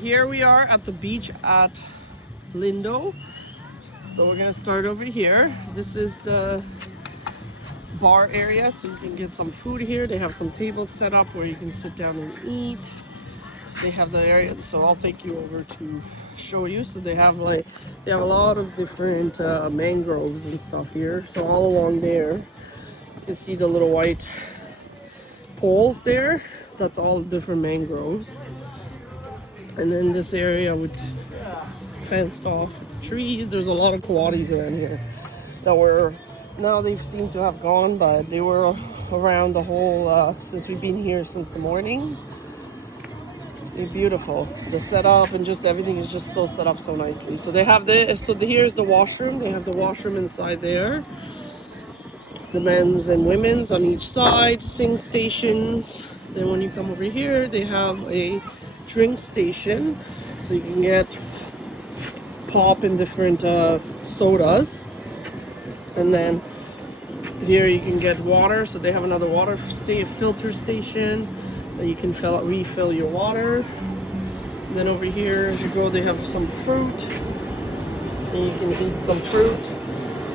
here we are at the beach at Lindo. So we're gonna start over here. This is the bar area, so you can get some food here. They have some tables set up where you can sit down and eat. They have the area, so I'll take you over to show you. So they have a lot of different mangroves and stuff here. So all along there, you can see the little white poles there. That's all different mangroves. And then this area with fenced off with trees. There's a lot of coatis around here that were, now they seem to have gone, but they were around the whole, since we've been here since the morning. It's beautiful. The setup and just everything is just so set up so nicely. So they have here's the washroom. They have the washroom inside there. The men's and women's on each side, sink stations. Then when you come over here, they have a drink station. So you can get pop and different sodas. And then here you can get water. So they have another water filter station that you can refill your water. And then over here, as you go, they have some fruit. And you can eat some fruit.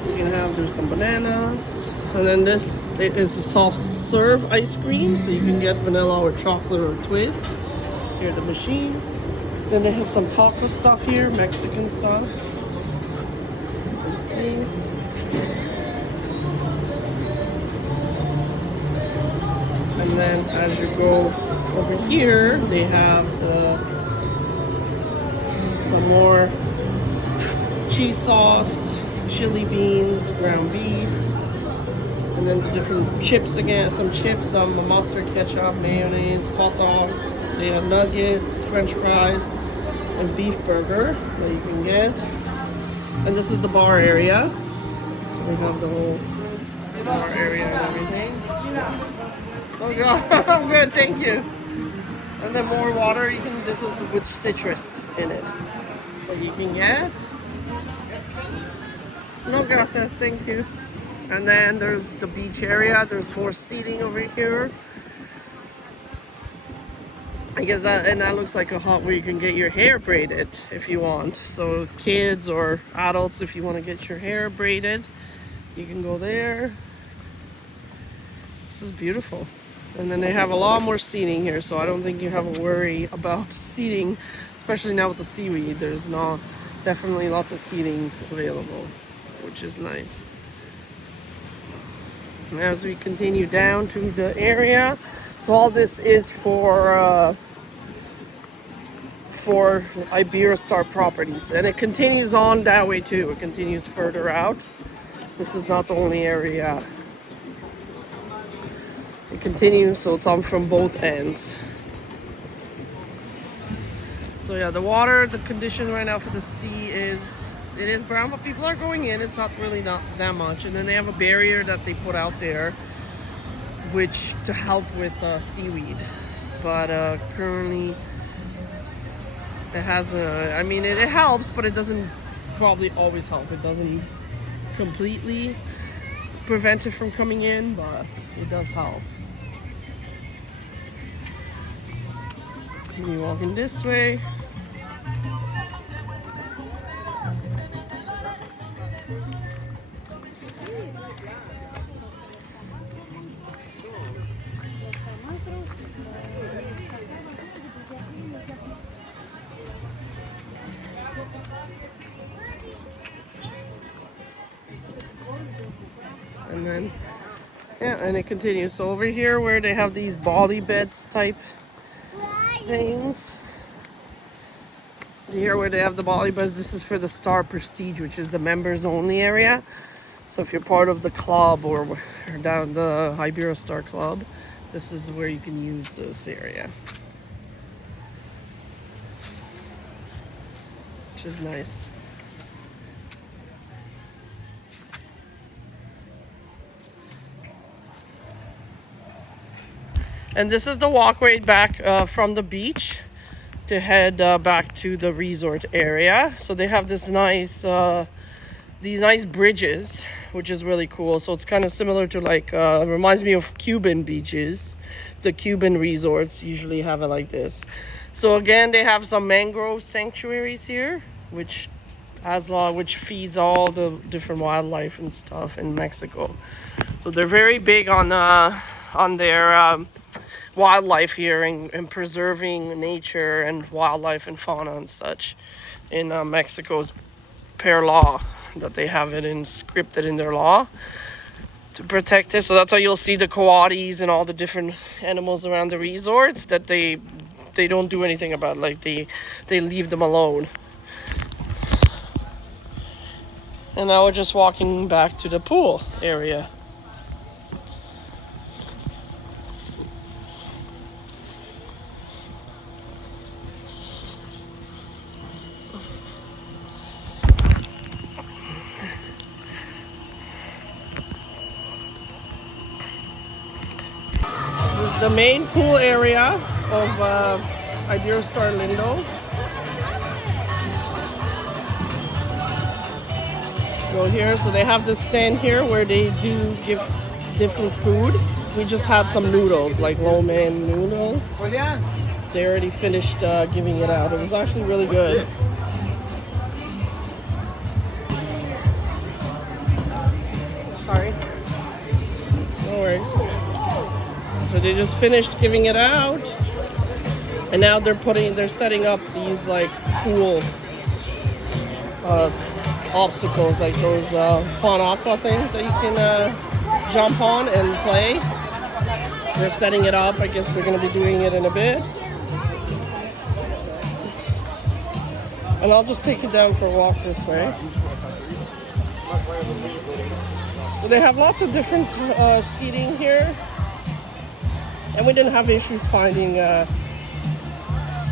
There's some bananas. And then this is a soft serve ice cream. So you can get vanilla or chocolate or twist. Here's the machine. Then they have some taco stuff here, Mexican stuff. Let's see. And then as you go over here, they have some more cheese sauce, chili beans, ground beef, and then the different chips again, some chips, some mustard, ketchup, mayonnaise, hot dogs. They have nuggets, french fries, and beef burger that you can get. And this is the bar area. So they have the whole bar area and everything. Oh god, I'm good, thank you. And then more water. This is with citrus in it that you can get. No gracias, thank you. And then there's the beach area. There's more seating over here. I guess that looks like a hut where you can get your hair braided if you want. So kids or adults, if you want to get your hair braided, you can go there. This is beautiful. And then they have a lot more seating here, so I don't think you have a worry about seating, especially now with the seaweed. There's definitely lots of seating available, which is nice. And as we continue down to the area, so all this is for Iberostar properties, and it continues on that way too. It continues further out. This is not the only area. It continues, so it's on from both ends. So yeah, the condition right now for the sea it is brown, but people are going in. It's not that much. And then they have a barrier that they put out there, which to help with seaweed. But currently, it has it helps, but it doesn't probably always help. It doesn't completely prevent it from coming in, but it does help. Continue walking this way. And then, yeah, and it continues. So over here where they have these body beds type things. Here where they have the body beds, this is for the Star Prestige, which is the members only area. So if you're part of the club or down the Iberostar club, this is where you can use this area. Which is nice. And this is the walkway back from the beach to head back to the resort area. So they have this nice these nice bridges, which is really cool. So it's kind of similar to like, reminds me of Cuban beaches. The Cuban resorts usually have it like this. So again, they have some mangrove sanctuaries here, which which feeds all the different wildlife and stuff in Mexico. So they're very big on their wildlife here and preserving nature and wildlife and fauna and such in Mexico's per law, that they have it scripted in their law to protect it. So that's how you'll see the coatis and all the different animals around the resorts, that they don't do anything about it. Like they leave them alone. And now we're just walking back to the pool area. The main pool area of Iberostar Lindo. Go here. So they have this stand here where they do give different food. We just had some noodles, like lo mein noodles. They already finished giving it out. It was actually really good. Sorry. No worries. So they just finished giving it out, and now they're setting up these like cool obstacles, like those fun aqua things that you can jump on and play. They're setting it up. I guess they're going to be doing it in a bit. And I'll just take it down for a walk this way. So they have lots of different seating here. And we didn't have issues finding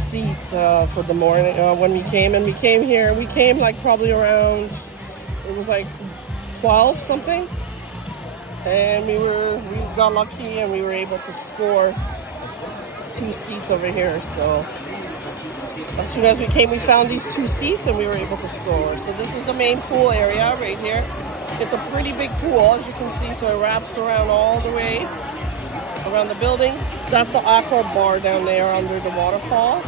seats for the morning when we came. And we came here, we came like probably around, it was like 12 something. And we got lucky and we were able to score 2 seats over here. So as soon as we came, we found these 2 seats and we were able to score. So this is the main pool area right here. It's a pretty big pool, as you can see, so it wraps around all the way around the building. That's the aqua bar down there under the waterfall.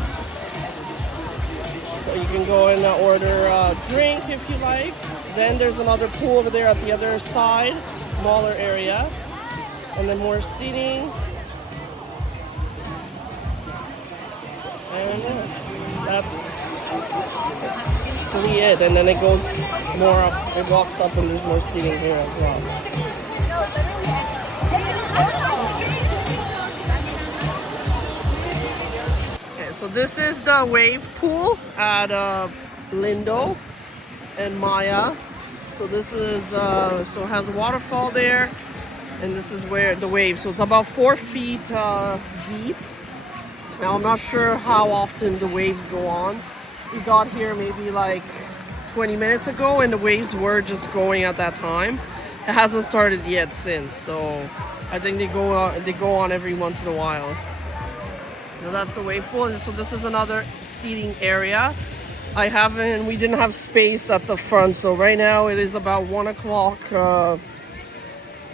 So you can go and order a drink if you like. Then there's another pool over there at the other side, smaller area, and then more seating. And that's really it. And then it goes more up, it walks up, and there's more seating here as well. So this is the wave pool at Lindo and Maya. So this is so it has a waterfall there, and this is where the wave. So it's about 4 feet deep. Now I'm not sure how often the waves go on. We got here maybe like 20 minutes ago, and the waves were just going at that time. It hasn't started yet since. So I think they go on every once in a while. So that's the wave pool. So this is another seating area. We didn't have space at the front. So right now it is about 1 o'clock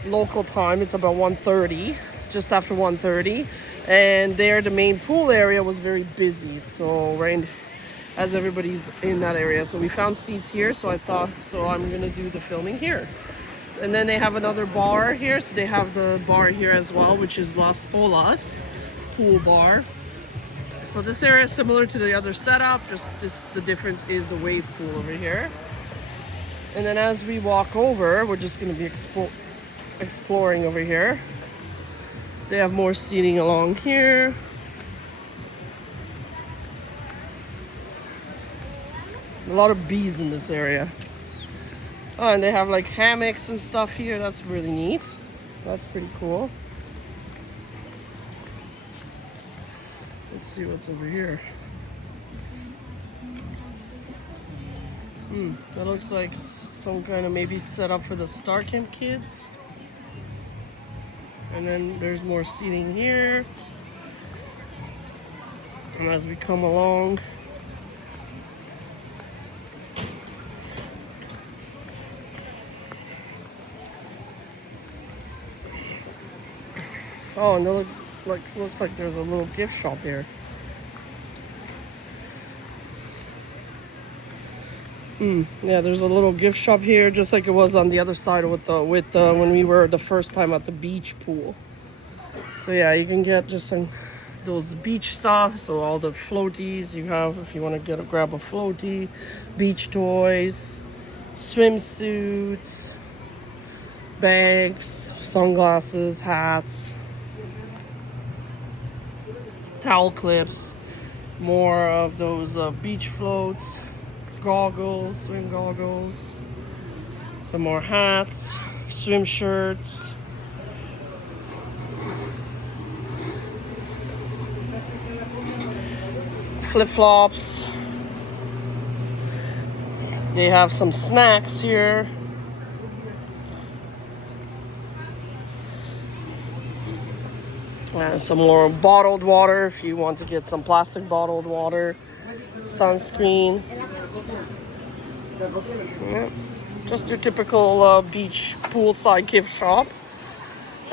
local time. It's about 1:30, just after 1:30. And there, the main pool area was very busy. So right as everybody's in that area. So we found seats here. So I thought, so I'm gonna do the filming here. And then they have another bar here. So they have the bar here as well, which is Las Olas pool bar. So this area is similar to the other setup, just the difference is the wave pool over here. And then as we walk over, we're just going to be exploring over here. They have more seating along here. A lot of bees in this area. Oh, and they have like hammocks and stuff here. That's really neat. That's pretty cool. Let's see what's over here. That looks like some kind of maybe set up for the Star Camp kids. And then there's more seating here. And as we come along, Oh, and looks like there's a little gift shop here. Yeah, there's a little gift shop here, just like it was on the other side with when we were the first time at the beach pool. So yeah, you can get just some those beach stuff. So all the floaties you have, if you want to grab a floaty, beach toys, swimsuits, bags, sunglasses, hats, towel clips, more of those beach floats, goggles, swim goggles, some more hats, swim shirts, flip-flops. They have some snacks here. And some more bottled water if you want to get some plastic bottled water. Sunscreen. Yeah. Just your typical beach poolside gift shop.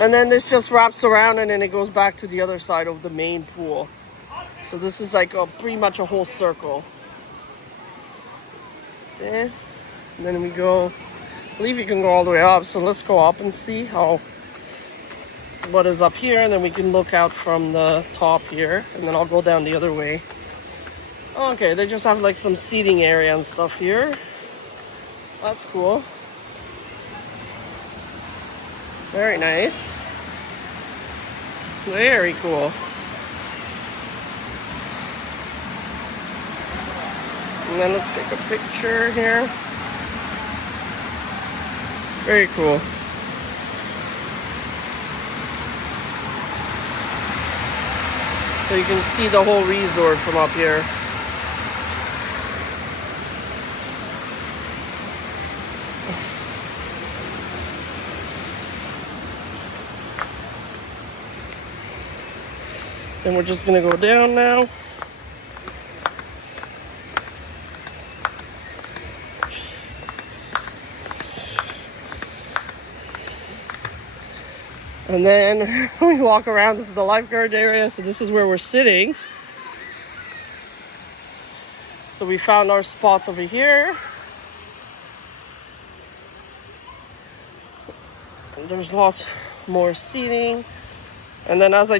And then this just wraps around and then it goes back to the other side of the main pool. So this is like pretty much a whole circle. Okay. And then we go, I believe you can go all the way up. So let's go up and see what is up here. And then we can look out from the top here. And then I'll go down the other way. Okay, they just have like some seating area and stuff here. That's cool. Very nice. Very cool. And then let's take a picture here. Very cool. So you can see the whole resort from up here. And we're just gonna go down now. And then we walk around. This is the lifeguard area, so this is where we're sitting. So we found our spots over here. And there's lots more seating. And then as I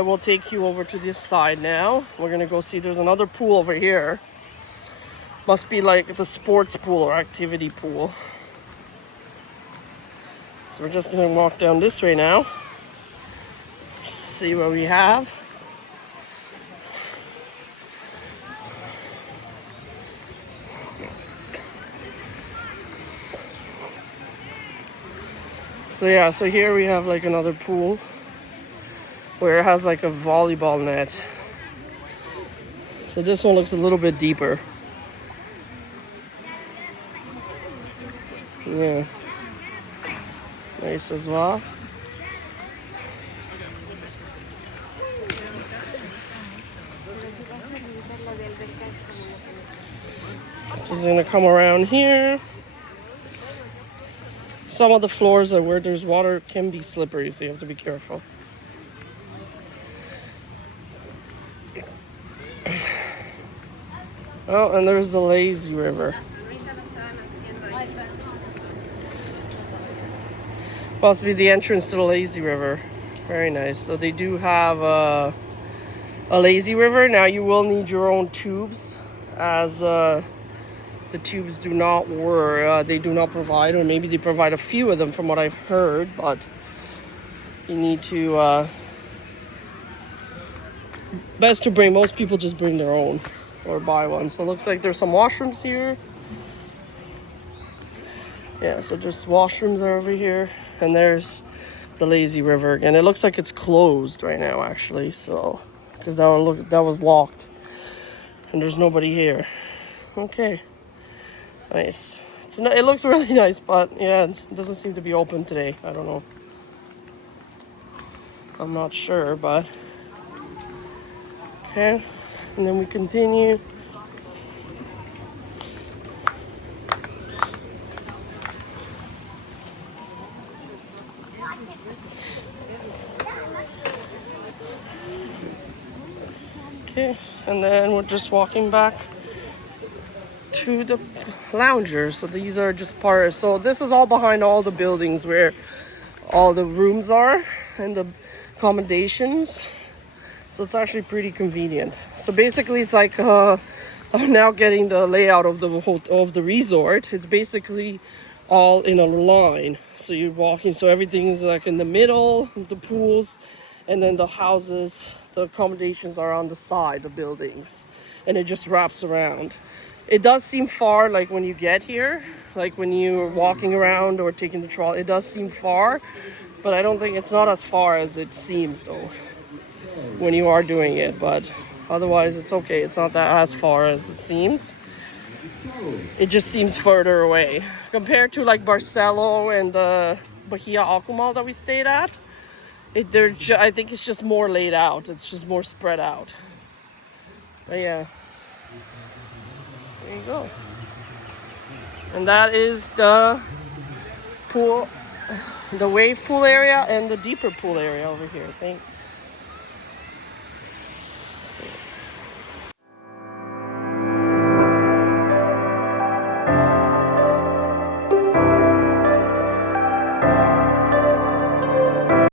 will take you over to this side now. We're gonna go see, there's another pool over here. Must be like the sports pool or activity pool. So we're just gonna walk down this way now. See what we have. So yeah, so here we have like another pool where it has like a volleyball net. So this one looks a little bit deeper. Yeah. Nice as well. Just gonna come around here. Some of the floors are where there's water can be slippery, so you have to be careful. Oh, and there's the lazy river. Must be the entrance to the lazy river. Very nice. So they do have a lazy river. Now you will need your own tubes, as the tubes do not they do not provide, or maybe they provide a few of them from what I've heard, but you need to best to bring, most people just bring their own or buy one. So it looks like there's some washrooms here. Yeah, so just washrooms are over here, and there's the lazy river again. It looks like it's closed right now, actually, so because that was locked, and there's nobody here. Okay, nice. It looks really nice, but yeah, it doesn't seem to be open today. I don't know. I'm not sure, but okay. And then we continue. And then we're just walking back to the loungers. So these are just part. So this is all behind all the buildings where all the rooms are and the accommodations. So it's actually pretty convenient. So basically, it's like I'm now getting the layout of the resort. It's basically all in a line. So you're walking. So everything is like in the middle, the pools, and then the houses, the accommodations are on the side, the buildings, and it just wraps around. It does seem far, like when you get here, like when you're walking around or taking the trolley. It does seem far, but I don't think it's not as far as it seems though when you are doing it, but otherwise it's okay. It's not that as far as it seems. It just seems further away compared to like Barcelo and the Bahia Akumal that we stayed at. I think it's just more laid out. It's just more spread out. But yeah, there you go. And that is the pool, the wave pool area and the deeper pool area over here, I think.